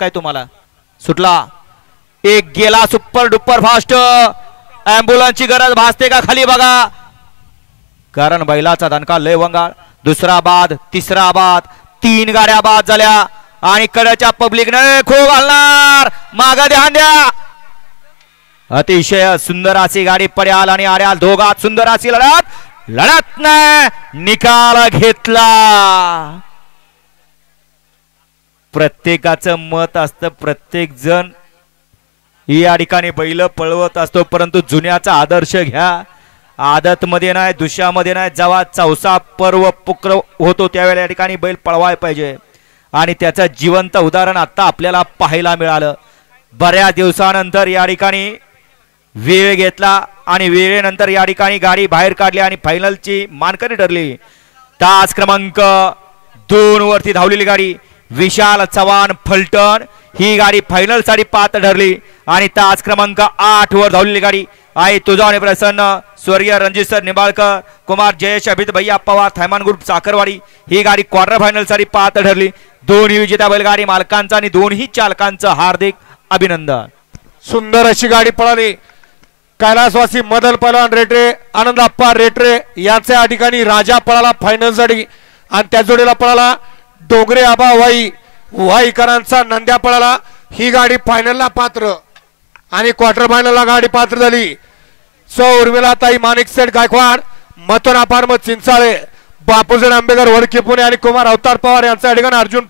काय तुम्हाला? सुटला एक गेला सुपर डुपर फास्ट. ॲम्ब्युलन्सची गरज भासते का खाली बघा, कारण बैलाचा दणका लय वंगाळ. दुसरा बाद, तिसरा बाद, 3 गाड्या बाद झाल्या आणि कडच्या पब्लिकने खो घालणार. मागा ध्यान द्या. अतिशय सुंदर अशी गाडी पड्याल आणि आड्याल दोघात सुंदर अशी लढत नाही निकाल घेतला. प्रत्येकाचं मत असतं, प्रत्येक जण या ठिकाणी बैल पळवत असतो, परंतु जुन्याचा आदर्श घ्या. आदत मध्ये नाही, दुष्यामध्ये नाही, जेव्हा चौसा पर्व पुक्र होतो त्यावेळेला या ठिकाणी बैल पळवाय पाहिजे आणि त्याचं जिवंत उदाहरण आता आपल्याला पाहायला मिळालं. बऱ्याच दिवसानंतर या ठिकाणी वेळ घेतला आणि वेळेनंतर या ठिकाणी गाडी बाहेर काढली आणि फायनलची मानकरी ठरली. तास क्रमांक 2 वरती धावलेली गाडी विशाल चव्हाण फलटण ही गाडी फायनल साठी पात्र ठरली आणि तास क्रमांक 8 वर धावलेली गाडी आई तुझा आणि प्रसन्न स्वर्गीय रणजित सर निंबाळकर कुमार जयेश अभित भैया पवार थैमान ग्रुप साखरवाडी ही गाडी क्वार्टर फायनल साठी पात्र ठरली. दोन्ही विजेत्या बैलगाडी मालकांचा आणि दोन्ही चालकांचं हार्दिक अभिनंदन. सुंदर अशी गाडी पळाली. कैलासवासी मदन पहलवान रेटरे आनंद अप्पा रेटरे यांच्या या ठिकाणी राजा पळाला फायनल साठी आणि त्या जोडीला पळाला डोंगरे आबा वाईकरांचा नंद्या पळाला. ही गाडी फायनलला पात्र आणि क्वार्टर फायनलला गाडी पात्र झाली. उर्मिला ताई माणिक सेठ गायकवाड मथुरा फार्म चिंचाळे बापूजी आंबेकर वडकी पुणे आणि कुमार अवतार पवार यांच्या ठिकाणी अर्जुन